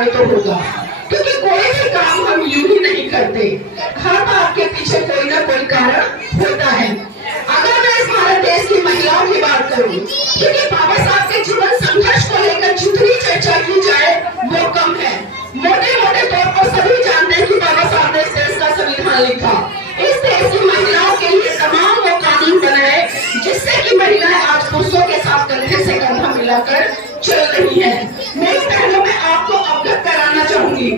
कारण तो होगा, क्योंकि कोई भी काम हम यूं ही नहीं करते, हर बात के पीछे कोई ना कोई कारण होता है। अगर मैं इस भारत देश की महिलाओं की बात करूं, क्योंकि बाबा साहब के जीवन संघर्ष को लेकर जितनी चर्चा की जाए वो कम है। मोटे मोटे तौर पर सभी जानते हैं कि बाबा साहब ने इस देश का संविधान लिखा, इस देश की महिलाओं के लिए तमाम वो कानून बनाए जिससे कि महिलाएं आज पुरुषों के साथ कंधे से कंधा मिलाकर चल रही है। मेरी बहनों, मैं आपको अवगत कराना चाहूंगी,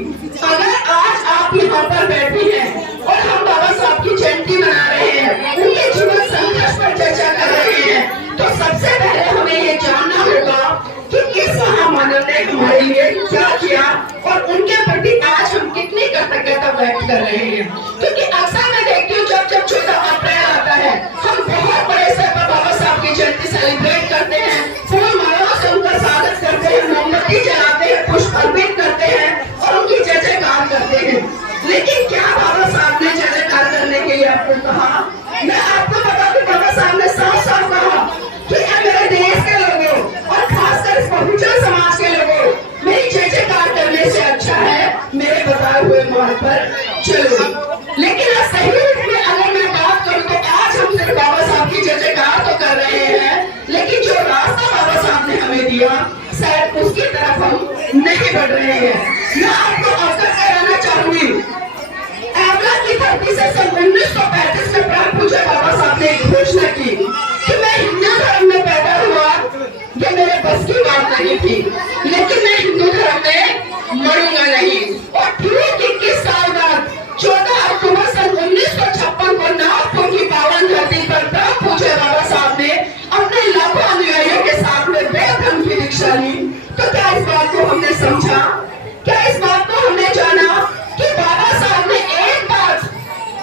अगर आज आप यहाँ पर बैठी हैं और हम बाबा साहब की जयंती मना रहे हैं, उनके जीवन संघर्ष पर चर्चा कर रहे हैं, तो सबसे पहले हमें ये जानना होगा कि किस महामानव ने हमारे लिए क्या किया और उनके प्रति आज हम कितनी कृतज्ञता व्यक्त कर रहे हैं। क्योंकि अक्सर मैं देखती हूँ जब 14 अप्रैल आता है, हम बहुत बड़े स्तर पर बाबा साहब की जयंती सेलिब्रेट करते हैं, फूल मालाओं से उनका स्वागत करते हैं, मोमबत्ती जलाते हैं, पुष्प अर्पित करते हैं और उनकी जय जयकार करते हैं। लेकिन क्या बाबा साहब ने जय जयकार करने के लिए आपको कहा? मैं आपको बता दूं, बाबा साहब ने साफ साफ कहा कि मेरे देश के लोगों और खासकर इस बहुजन समाज के लोगों, मेरी जय जयकार करने से अच्छा है मेरे बताए हुए मार्ग पर चलो। लेकिन सही रूप में अगर मैं बात करूं तो आज हम सिर्फ बाबा साहब की जय जयकार तो कर रहे हैं, लेकिन जो रास्ता बाबा साहब ने हमें दिया शायद उसकी तरफ हम नहीं बढ़ रहे हैं। मैं आपको अवगत कराना चाहूंगी, एवला की धरती से सन 1935 में प्राण पूज्य बाबा साहब ने एक घोषणा की कि मैं हिंदू धर्म में पैदा हुआ, ये मेरे बस की बात नहीं थी, लेकिन मैं हिंदू धर्म में मरूंगा नहीं। और ठीक 21 साल बाद 14 अक्टूबर सन 1956 को नागपुर की पावन धरती पर प्राण पूज्य बाबा साहब ने अपने लाखों अनुयायियों के साथ में वेद धर्म की दीक्षा ली। तो क्या इस बात को हमने समझा? क्या इस बात को हमने जाना कि बाबा साहब ने एक बात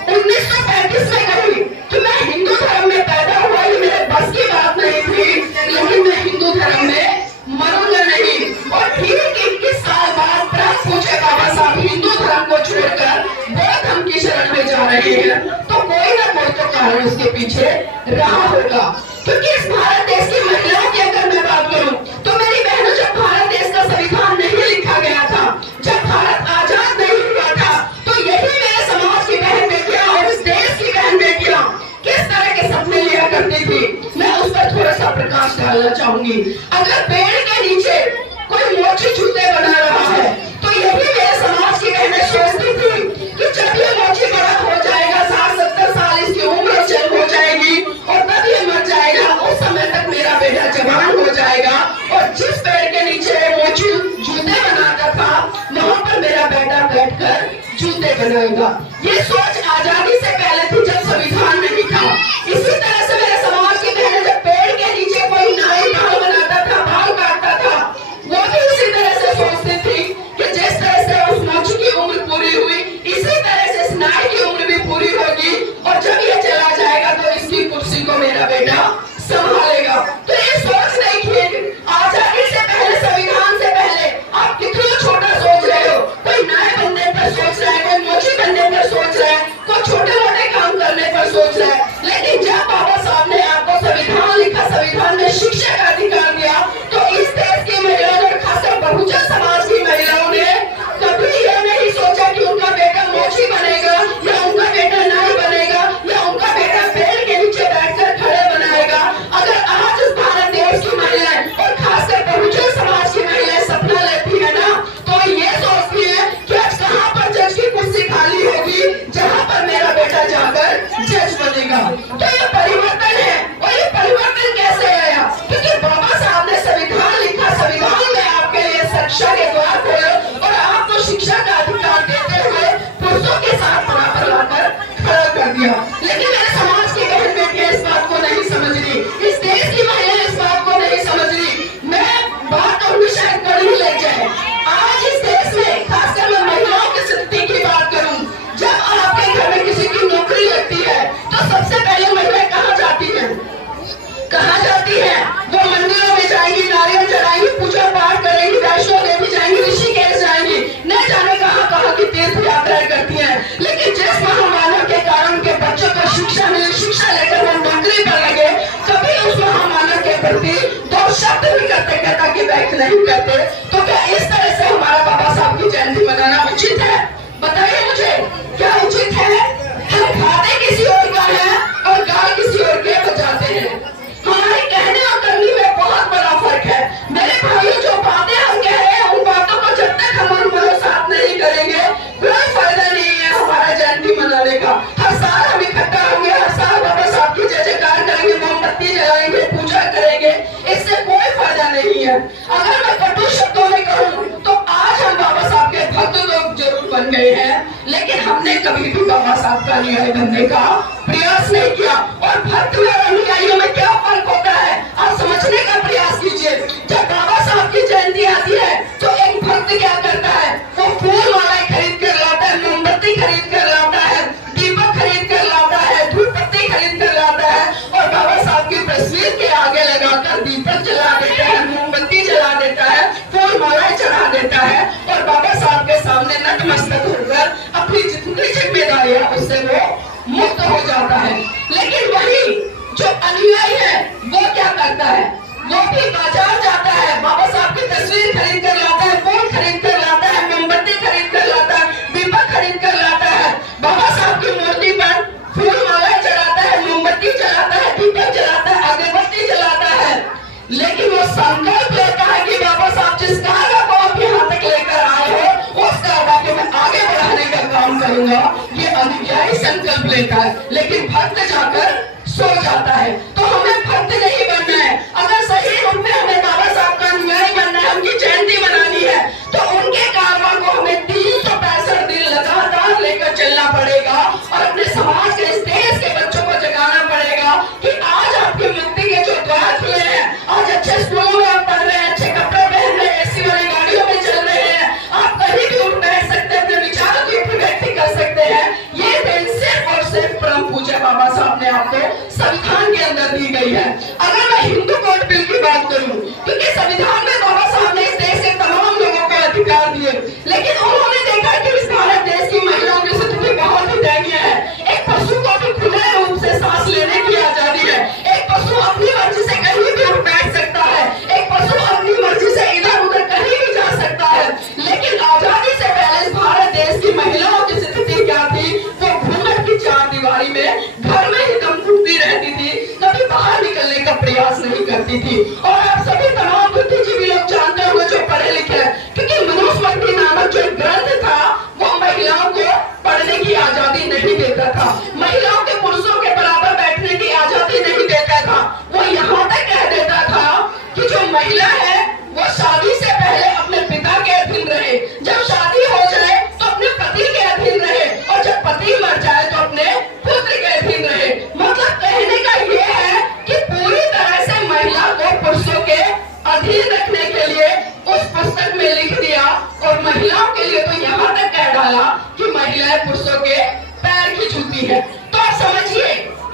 1935 में कही कि मैं हिंदू धर्म में पैदा हुआ, ये मेरे बस की बात नहीं थी, लेकिन मैं हिंदू धर्म में मरूंगा नहीं। और ठीक 21 साल बाद प्राण पूज्य बाबा साहब हिंदू धर्म को छोड़कर बौद्ध धर्म की शरण में जा रहे हैं, तो कोई ना कोई तो कारण उसके पीछे रहा होगा। क्योंकि इस भारत देश की महिलाओं की अगर मैं बात करूं तो मेरी बहनों, जब भारत देश का संविधान नहीं लिखा गया था, जब भारत आजाद नहीं हुआ था, तो यही मेरे समाज की बहन बेटियां और इस देश की बहन बेटियां किस तरह के सपने लिया करती थी, मैं उस पर थोड़ा सा प्रकाश डालना चाहूंगी। अगर पेड़ के नीचे कोई मोची जूते बना रहा है, तो यही मेरे समाज की बहनें सोचती थी कि जब ये मोची बड़ा हो जाएगा, 60-70 साल इसकी उम्र हो जाएगी और तब ये मर जाएगा, उस समय तक मेरा बेटा जवान हो जाएगा और जिस पेड़ के नीचे मोची जूते बनाता था वहां पर मेरा बेटा बैठकर जूते बनाएगा। ये सोच आजादी से पहले थी, जब संविधान नहीं था। इसी तरह से मेरे समाज की बहनें जब पेड़ के नीचे कोई नाई बाल बनाता था, बाल काटता था, वो भी उसी तरह से सोचती थी कि जिस तरह से उस मोची की उम्र पूरी हुई, इसी तरह से इस नाई की उम्र भी पूरी होगी और जब ये चला जाएगा तो इसकी कुर्सी को मेरा बेटा संभालेगा। तो ये सोच नहीं थी आजादी से पहले, संविधान से पहले। आप कितना छोटा सोच रहे हो, कोई नाई बनने पर सोच रहा है, कोई मोची बनने पर सोच रहा है, कोई छोटे मोटे काम करने पर सोच रहा है, लेकिन जब बाबा साहब ने आपको संविधान लिखा, संविधान में शिक्षा का अधिकार दिया, तो इस देश की महिलाओं ने, खासकर बहुजन समाज की महिलाओं ने कभी यह नहीं सोचा कि उनका बेटा मोची बनेगा या उनका बेटा नाई बनेगा या उनका बेटा पेड़ के नीचे बैठकर खड़े बनाएगा। अगर आज इस भारत देश की महिलाएं और खासकर बहुजन समाज की महिलाएं सपना लेती है ना, तो ये सोचती है कि आज कहां पर जज की कुर्सी खाली होगी जहां पर मेरा बेटा जाकर जज बनेगा। तो ये परिवर्तन है। और ये परिवर्तन कैसे आया? क्योंकि बाबा साहब ने संविधान लिखा, संविधान में आपके लिए शिक्षा के द्वार खोले और आपको शिक्षा का अधिकार देते हुए पुरुषों के साथ बराबर लाकर खड़ा कर दिया। लेकिन मेरे समाज की बहन बेटियां इस बात को नहीं समझ रही, इस देश की महिलाएं इस बात को नहीं समझ रही। मैं बात कहूंगी शायद कड़ी लग जाए। आज इस देश में खासकर मैं महिलाओं की स्थिति की बात करूं, जब आपके घर में किसी की नौकरी लगती है तो सबसे पहले महिलाएं कहाँ जाती है? कहाँ जाती है? वो मंदिरों में जाएंगी, नारियल चढ़ाएंगी, पूजा पाठ करेंगी, वैष्णो देवी जाएंगी, ऋषिकेश जाएंगी, न जाने कहाँ की तीर्थ यात्राएं करती हैं। लेकिन जिस महामानव के कारण के बच्चों को शिक्षा मिली, शिक्षा लेकर वो नौकरी पर लगे, कभी उस महामानव के प्रति दो शब्द भी करते व्यक्त नहीं करते। तो क्या इस तरह से हमारा बाबा साहब गए हैं, लेकिन हमने कभी भी बाबा साहब का अनुयायी बनने का प्रयास नहीं किया। और भक्त में और अनुयायियों में क्या फर्क होता है आप समझने का प्रयास कीजिए। जब बाबा साहब की जयंती आती है तो एक भक्त क्या करता है, वो फूल मालाएं खरीद कर लाता है, मोमबत्ती खरीद कर लाता है, दीपक खरीद कर लाता है, धूप पत्ती खरीद कर लाता है और बाबा साहब की तस्वीर के आगे लगाकर दीपक जला देता है, मोमबत्ती जला देता है, फूल मालाएं चढ़ा देता है और बाबा साहब के सामने नतमस्तक होकर अपनी जितनी जिम्मेदारियां उससे वो मुक्त हो जाता है। लेकिन वही जो अनुयायी है वो क्या करता है, वो भी बाजार जाता है, बाबा साहब की तस्वीर खरीद कर लाता है, फूल खरीद कर लाता है, मोमबत्ती खरीद कर लाता है, दीपक खरीद कर लाता है, बाबा साहब की मूर्ति पर फूल माला चढ़ाता है, मोमबत्ती जलाता है, दीपक जलाता है, अगरबत्ती जलाता है। लेकिन वो संकल्प लेता है कि बाबा साहब जिस कार्य को आप यहाँ तक लेकर आए हो उस कार्य को मैं आगे बढ़ाने का काम करूंगा, ये अनुयायी संकल्प लेता है। लेकिन भक्त जाकर सो जाता है। तो हमें भक्त नहीं बनना है, अगर सही रूप में हमें बाबा साहब का अनुयायी बनना है, उनकी जयंती मनानी है, तो उनके कारवां को हमें 365 दिन लगातार लेकर चलना पड़ेगा और अपने समाज के इस देश के बच्चों को जगाना पड़ेगा कि आज आपकी मुक्ति के जो द्वार खुले हैं, आज अच्छे स्कूलों में आप पढ़ रहे हैं, अच्छे कपड़े पहन रहे हैं, एसी वाली गाड़ियों में चल रहे हैं, आप कहीं भी उठ बैठ सकते हैं, अपने विचारों की अभिव्यक्ति कर सकते हैं। ये दिन सिर्फ और सिर्फ परम पूज्य बाबा साहब ने आपको संविधान के अंदर दी गई है। अगर मैं हिंदू कोड बिल की बात करूं, क्योंकि संविधान में बाबा साहब ने इस देश के तमाम लोगों को अधिकार दिए, लेकिन उन्होंने देखा कि इस भारत देश की महिलाओं की स्थिति बहुत ही दयनीय है। एक पशु को भी खुले रूप से सांस लेने की आजादी है, एक पशु अपनी मर्जी से कहीं भी उठ बैठ सकता है, एक पशु अपनी मर्जी से इधर उधर कहीं भी जा सकता है। लेकिन आजादी से पहले इस भारत देश की महिलाओं की स्थिति क्या थी, वो घूंघट की चार दीवारी में घर में ही दम घुटती रहती थी, कभी बाहर निकलने का प्रयास नहीं करती थी। और आप सभी तमाम बुद्धिजीवी लोग जानते हुए जो पढ़े लिखे, क्योंकि मनुस्मृति नामक जो ग्रंथ था वो महिलाओं को पढ़ने की आजादी नहीं देता था, महिलाओं के पुरुषों के बराबर बैठने की आजादी नहीं देता था। वो यहाँ तक कह देता था कि जो महिला है वो शादी से पहले अपने पिता के अधीन रहे, जब शादी हो जाए तो अपने पति के अधीन रहे और जब पति मर जाए तो अपने पुत्र के अधीन रहे। मतलब कहने का ये है कि पूरी तरह से महिला को पुरुषों के अधीन रखने के लिए उस पुस्तक में लिख दिया और महिलाओं के लिए तो यहाँ तक कह डाला कि महिलाएं पुरुषों के पैर की जूती है। तो आप समझिए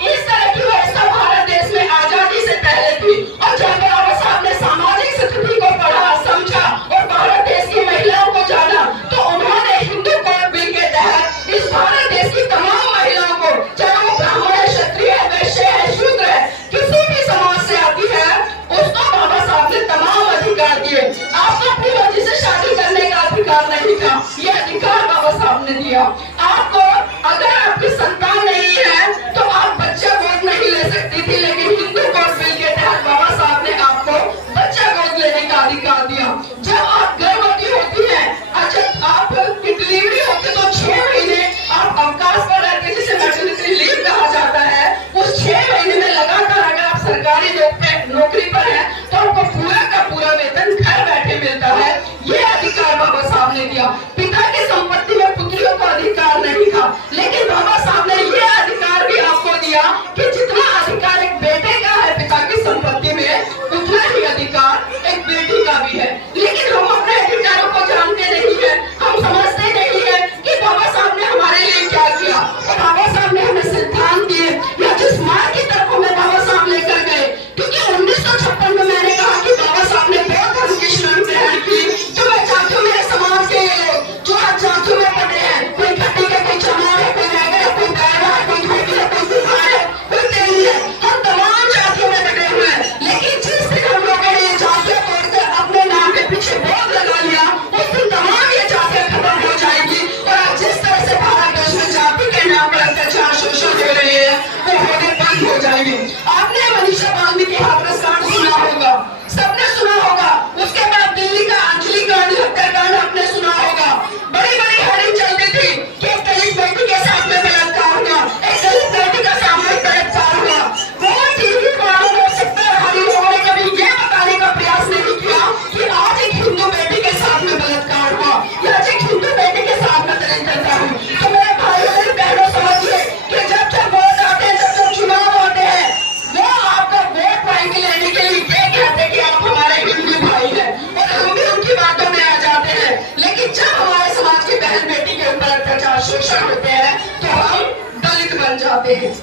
इस तरह की व्यवस्था भारत देश में आजादी से पहले थी। और जब बाबा साहब ने सामाजिक स्थिति को पढ़ा, समझा और भारत देश की महिलाओं को जाना, तो उन्होंने हिंदू कोड बिल के तहत इस भारत देश की तमाम महिलाओं को, चाहे वो ब्राह्मण है, क्षत्रिय है, वैश्य है, शूद्र है, किसी भी समाज से आती है, उसको बाबा साहब ने तमाम अधिकार दिए। आपको अपनी मर्जी से शादी करने का अधिकार नहीं था, ये अधिकार बाबा साहब ने दिया आपको। अगर आपकी संतान नहीं है तो आप बच्चा गोद नहीं ले सकती थी, लेकिन हिंदू कोड बिल के तहत बाबा साहब ने आपको बच्चा गोद लेने का अधिकार दिया। जब आप गर्भवती होती हैं, जब आपकी डिलीवरी होती है तो 6 महीने आप अवकाश पर रहते हैं, जिसे मैटरनिटी लीव कहा जाता है। उस 6 महीने में लगातार अगर आप सरकारी नौकरी पर हैं तो आपको पूरा का पूरा वेतन घर बैठे मिलता है। ये अधिकार बाबा साहब ने दिया। पिता की संपत्ति में पुत्रियों का अधिकार नहीं था, लेकिन बाबा साहब ने ये अधिकार भी आपको दिया कि जितना अधिकार एक बेटे का है पिता की संपत्ति में, उतना ही अधिकार एक बेटी का भी है। लेकिन हम अपने अधिकारों को जानते नहीं है, हम समझते नहीं है कि बाबा साहब ने हमारे लिए क्या किया। और बाबा साहब ने हमें सिद्धांत दिए या जिस मार्ग की तरफ हमें बाबा साहब लेकर गए, क्योंकि 1956 में मैंने कहा कि बाबा साहब ने बौद्ध धर्म की शरण ग्रहण की, तो मैं चाहती हूँ मेरे समाज के लोग शोषण होते हैं तो हम दलित बन जाते हैं,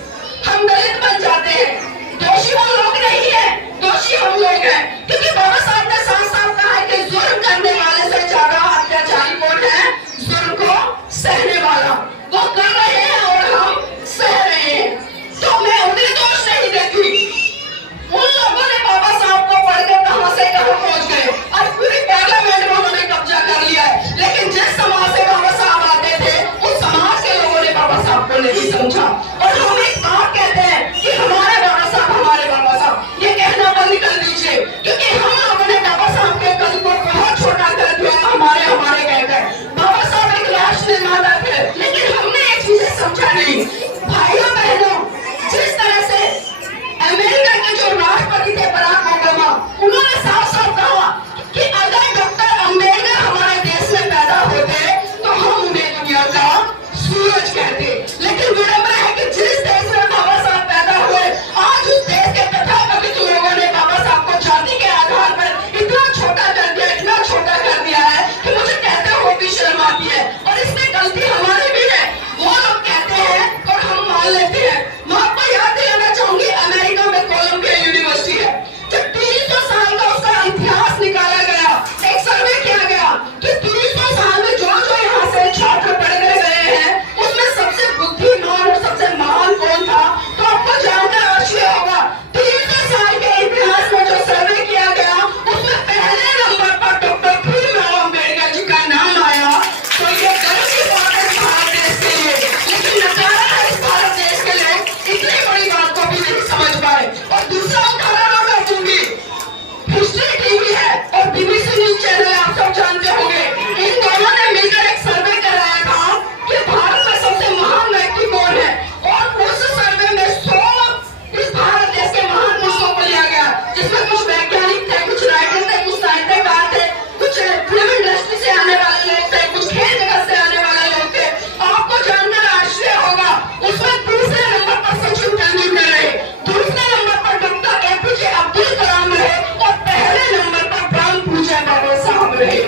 हम दलित बन जाते हैं। दोषी वो लोग नहीं है, दोषी हम लोग हैं, क्योंकि बाबा साहब ने साफ साफ कहा है कि जुर्म करने वाले से ज्यादा अत्याचारी कौन है? जुर्म को सहने वाला। वो कर रहे हैं और हम सह रहे हैं, तो मैं उन्हें दोष नहीं देती। उन लोगों ने बाबा साहब को पढ़कर कहां से कहां पहुंच गए, आज पूरी पार्लियामेंट में उन्होंने कब्जा कर लिया है। लेकिन जिस समाज से बाबा साहब आते थे उस समाज के लोगों ने बाबा साहब को नहीं समझा। और हम एक बात कहते हैं कि हमारे बाबा साहब, ये कहना बंद कर दीजिए, क्योंकि हम लोगों ने बाबा साहब के कद को बहुत छोटा कर दिया हमारे कहकर। बाबा साहब एक राष्ट्र निर्माता थे, लेकिन हमने एक चीज समझा नहीं। भाइयों बहनों, जिस तरह से अमेरिका के जो राष्ट्रपति थे बराक ओबामा, उन्होंने साफ साफ कहा कि अगर डॉक्टर अम्बेडकर हमारे देश में पैदा होते तो हम उन्हें दुनिया का सूरज कहते। लेकिन विडंबना है कि जिस देश में बाबा साहब पैदा हुए, आज उस देश के तथाकथित लोगों ने बाबा साहब को जाति के आधार पर इतना छोटा कर दिया, इतना छोटा कर दिया है कि मुझे कहते हुए भी शर्म आती है। और इसमें गलती हमारी भी है। वो लोग कहते हैं और हम मान लेते हैं। मैं आपको याद दिलाना चाहूंगी, अमेरिका में कोलंबिया यूनिवर्सिटी है, जब 300 साल का उसका इतिहास निकाला गया, एक सर्वे किया गया कि 300 साल में जो यहाँ से छात्र पढ़ने गए हैं उसमें सबसे बुद्धिमान और सबसे महान कौन था, तो आपको जानकर आश्चर्य होगा 300 साल के इतिहास में जो सर्वे किया गया उसमें पहले नंबर पर डॉक्टर भीमराव अम्बेडकर जी का नाम आया। तो ये गर्व की बात है भारत देश के लिए, लेकिन नकारा है इस भारत देश के लोग इतनी बड़ी बात को भी नहीं समझ पाए। और दूसरा उदाहरण मैं दूंगी, हिस्ट्री टीवी है और बीबीसी न्यूज चैनल, आप सब जानते होंगे, इन दोनों ने मिलकर एक सर्वे कराया था कि भारत में सबसे महान व्यक्ति कौन है। और उस सर्वे में 100 इस भारत देश के महान पुरुषों को लिया गया, जिसमें कुछ वैज्ञानिक थे, कुछ राइटर थे, कुछ साहित्यकार थे, कुछ फिल्म इंडस्ट्री से आने वाले लोग थे, कुछ खेल जगत से आने वाले लोग थे। आपको जानकर आश्चर्य होगा, उसमें दूसरे नंबर पर सचिन तेंदुलकर रहे, दूसरे नंबर पर डॉक्टर एपीजे अब्दुल कलाम रहे और पहले नंबर पर प्राण पूज्य बाबा साहब रहे।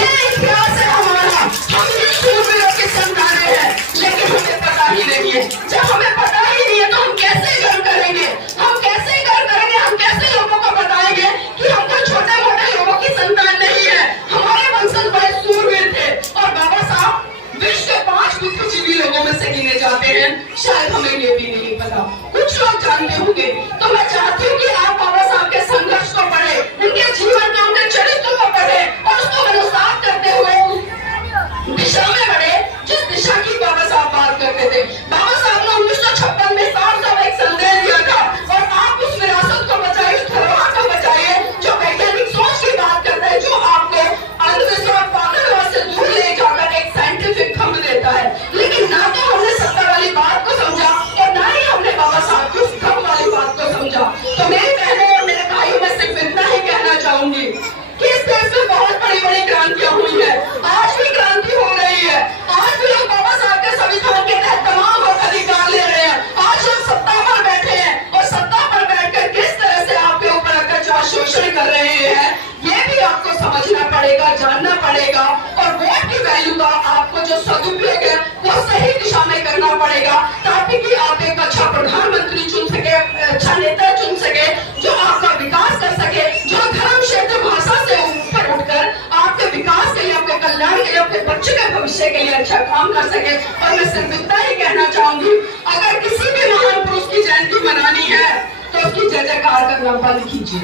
ये इतिहास है हमारा, हम इन शूरवीरों के संतानें हैं, लेकिन हमें पता ही नहीं है। जब हमें पता ही नहीं है तो हम कैसे गर्व करेंगे, हम कैसे गर्व करेंगे, हम कैसे लोगों को बताएंगे कि हम कोई छोटे मोटे लोगों की संतान नहीं है। हमारे वंशज बड़े शूरवीर थे और बाबा साहब विश्व के 5 बुद्धिजीवी लोगों में से गिने जाते हैं। शायद हमें ये भी नहीं पता, कुछ लोग जानते होंगे। तो मैं चाहती हूँ कि आप बाबा साहब के संघर्ष को पढ़े, उनके जीवन के, उनके चरित्र को पढ़े और उसको मनोसात करते हुए उस दिशा में बढ़े जिस दिशा की बाबा साहब बात करते थे। बाबा साहब ने 1956 में साफ एक संदेश दिया था, और आप उस विरासत को बचाइए, उस धरोहर को बचाइए जो वैज्ञानिक सोच की बात करता है, जो आपको अंधविश्वास पागलवाद से दूर ले जाकर एक साइंटिफिक थंब देता है। लेकिन ना तो हमने सत्ता वाली बात को समझा और ना ही हमने बाबा साहब की उस थंब वाली बात को समझा। तो मेरे बहनों और मेरे भाइयों में सिर्फ इतना ही कहना चाहूंगी कि इस देश में बहुत बड़ी बड़ी क्रांतियां हुई है, आज भी क्रांति हो रही है, आज भी लोग बाबा साहब के संविधान के तहत तमाम हक अधिकार ले रहे हैं। आज हम सत्ता पर बैठे हैं और सत्ता पर बैठकर किस तरह से आपके ऊपर अत्याचार शोषण कर रहे हैं, ये भी आपको समझना पड़ेगा, जानना पड़ेगा। और वोट की वैल्यू का आपको जो सदुपयोग है वो सही दिशा में करना पड़ेगा, ताकि कि आप एक अच्छा प्रधानमंत्री चुन सके, अच्छा नेता चुन सके, जो आपका विकास कर सके, जो धर्म क्षेत्र भाषा से ऊपर उठकर आपके विकास के लिए, आपके कल्याण के लिए, अपने बच्चे के भविष्य के लिए अच्छा काम कर सके। और मैं सिर्फ इतना ही कहना चाहूंगी, अगर किसी भी महान पुरुष की जयंती मनानी है तो उसकी जय जयकार करना बंद कीजिए,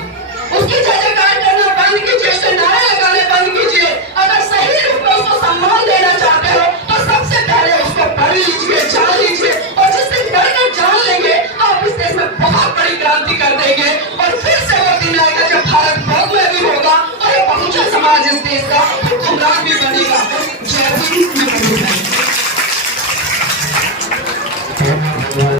उसकी जय जयकार करना बंद कीजिए, उसके नारे लगाने बंद कीजिए। अगर सही रूप में उसको सम्मान देना चाहते हो तो सबसे पहले